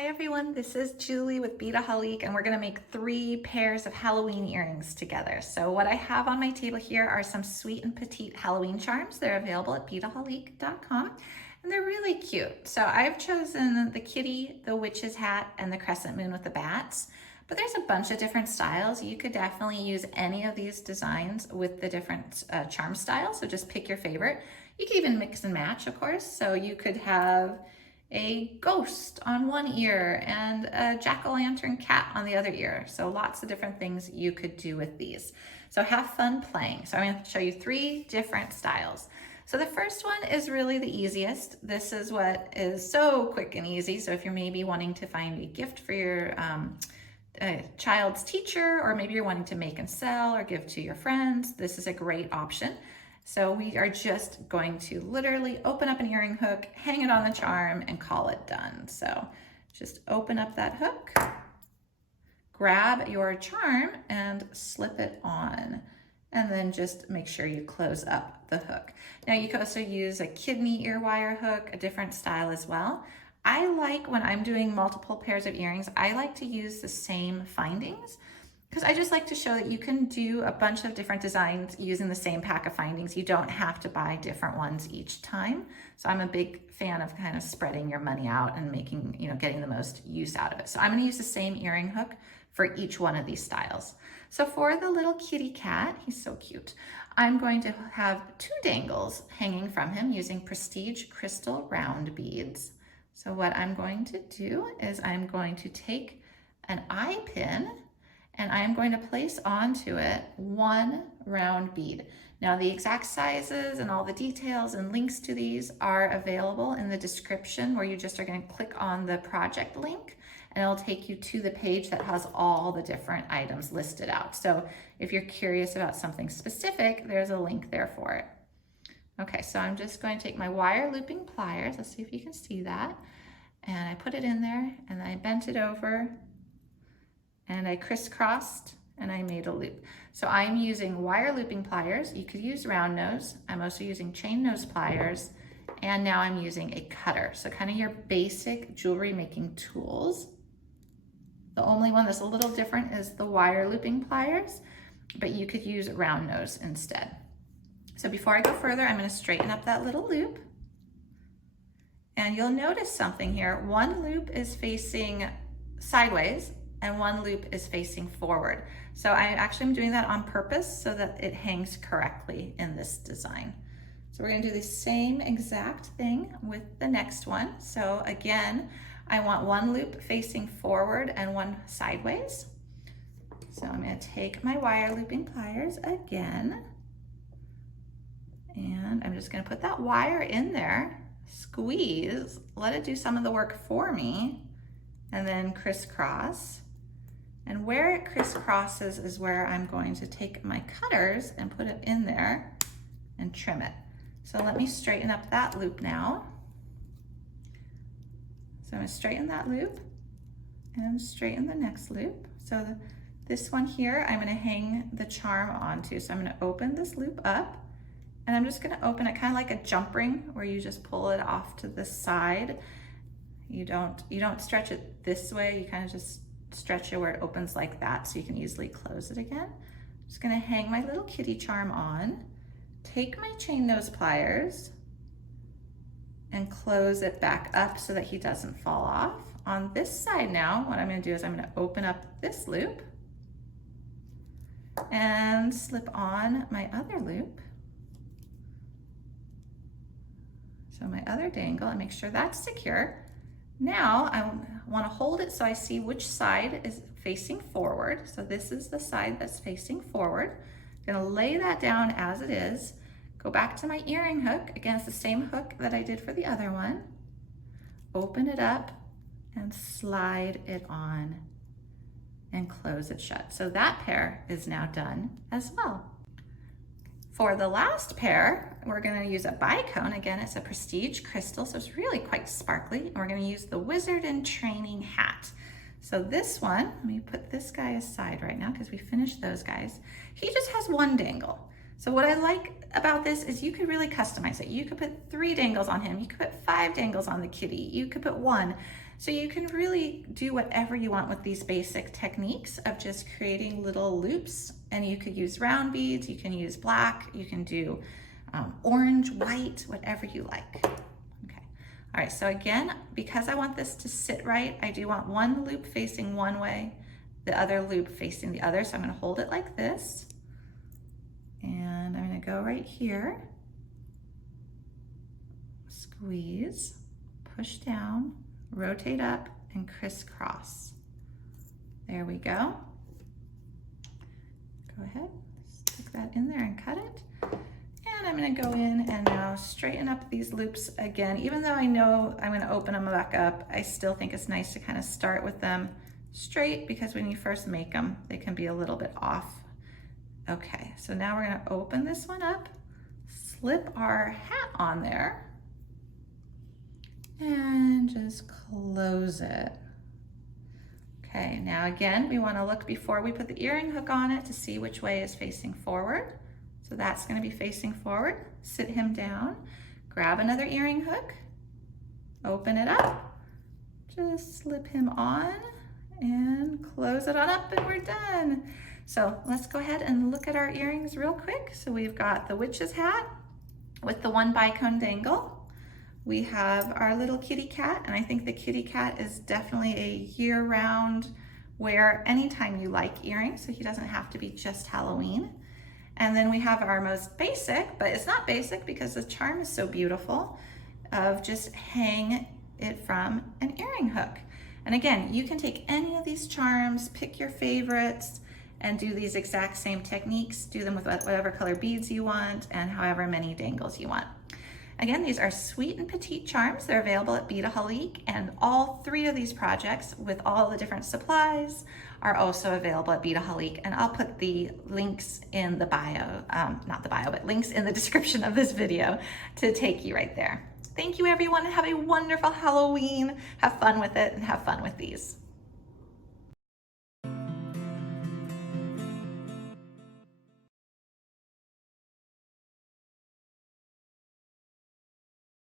Hi everyone, this is Julie with Beadaholique and we're going to make 3 pairs of Halloween earrings together. So what I have on my table here are some sweet and petite Halloween charms. They're available at beadaholique.com and they're really cute. So I've chosen the kitty, the witch's hat, and the crescent moon with the bats. But there's a bunch of different styles. You could definitely use any of these designs with the different charm styles. So just pick your favorite. You can even mix and match, of course. So you could have a ghost on one ear and a jack-o'-lantern cat on the other ear. So lots of different things you could do with these. So have fun playing. So I'm going to show you 3 different styles. So the first one is really the easiest. This is what is so quick and easy. So if you're maybe wanting to find a gift for your child's teacher, or maybe you're wanting to make and sell or give to your friends, this is a great option. So we are just going to literally open up an earring hook, hang it on the charm, and call it done. So just open up that hook, grab your charm and slip it on, and then just make sure you close up the hook. Now you can also use a kidney ear wire hook, a different style as well. I like, when I'm doing multiple pairs of earrings, I like to use the same findings, because I just like to show that you can do a bunch of different designs using the same pack of findings. You don't have to buy different ones each time. So I'm a big fan of kind of spreading your money out and making, getting the most use out of it. So I'm going to use the same earring hook for each one of these styles. So for the little kitty cat, he's so cute, I'm going to have 2 dangles hanging from him using Prestige crystal round beads. So what I'm going to do is I'm going to take an eye pin and I am going to place onto it 1 round bead. Now the exact sizes and all the details and links to these are available in the description, where you just are going to click on the project link and it'll take you to the page that has all the different items listed out. So if you're curious about something specific, there's a link there for it. Okay, so I'm just going to take my wire looping pliers. Let's see if you can see that. And I put it in there and I bent it over and I crisscrossed and I made a loop. So I'm using wire looping pliers. You could use round nose. I'm also using chain nose pliers, and now I'm using a cutter. So kind of your basic jewelry making tools. The only one that's a little different is the wire looping pliers, but you could use round nose instead. So before I go further, I'm going to straighten up that little loop. And you'll notice something here. One loop is facing sideways and one loop is facing forward. So I actually am doing that on purpose so that it hangs correctly in this design. So we're going to do the same exact thing with the next one. So again, I want 1 loop facing forward and 1 sideways. So I'm going to take my wire looping pliers again, and I'm just going to put that wire in there, squeeze, let it do some of the work for me, and then crisscross. And where it crisscrosses is where I'm going to take my cutters and put it in there and trim it. So let me straighten up that loop now. So I'm going to straighten that loop and straighten the next loop. So this one here, I'm going to hang the charm onto. So I'm going to open this loop up, and I'm just going to open it kind of like a jump ring, where you just pull it off to the side. You don't stretch it this way. You kind of just stretch it where it opens like that, so you can easily close it again. I'm just going to hang my little kitty charm on, take my chain nose pliers and close it back up so that he doesn't fall off. On this side now, what I'm going to do is I'm going to open up this loop and slip on my other loop. So my other dangle, and make sure that's secure. Now I want to hold it so I see which side is facing forward. So this is the side that's facing forward. I'm going to lay that down as it is. Go back to my earring hook. Again, it's the same hook that I did for the other one. Open it up and slide it on and close it shut. So that pair is now done as well. For the last pair, we're going to use a bicone. Again, it's a Prestige crystal, so it's really quite sparkly. And we're going to use the Wizard in Training hat. So this one, let me put this guy aside right now because we finished those guys. He just has 1 dangle. So what I like about this is you could really customize it. You could put 3 dangles on him. You could put 5 dangles on the kitty. You could put 1. So you can really do whatever you want with these basic techniques of just creating little loops, and you could use round beads, you can use black, you can do orange, white, whatever you like. Okay, all right, so again, because I want this to sit right, I do want one loop facing one way, the other loop facing the other, so I'm gonna hold it like this, and I'm gonna go right here, squeeze, push down, rotate up, and crisscross. There we go. Go ahead, stick that in there and cut it. And I'm gonna go in and now straighten up these loops again. Even though I know I'm gonna open them back up, I still think it's nice to kind of start with them straight, because when you first make them, they can be a little bit off. Okay, so now we're gonna open this one up, slip our hat on there, and just close it. Okay, now again, we want to look before we put the earring hook on it to see which way is facing forward. So that's going to be facing forward. Sit him down, grab another earring hook, open it up, just slip him on and close it on up, and we're done. So let's go ahead and look at our earrings real quick. So we've got the witch's hat with the one bicone dangle. We have our little kitty cat, and I think the kitty cat is definitely a year-round wear anytime you like earrings, so he doesn't have to be just Halloween. And then we have our most basic, but it's not basic because the charm is so beautiful, of just hang it from an earring hook. And again, you can take any of these charms, pick your favorites, and do these exact same techniques. Do them with whatever color beads you want and however many dangles you want. Again, these are sweet and petite charms. They're available at Beadaholique, and all three of these projects with all the different supplies are also available at Beadaholique, and I'll put the links in the bio, not the bio, but links in the description of this video to take you right there. Thank you everyone, and have a wonderful Halloween. Have fun with it and have fun with these.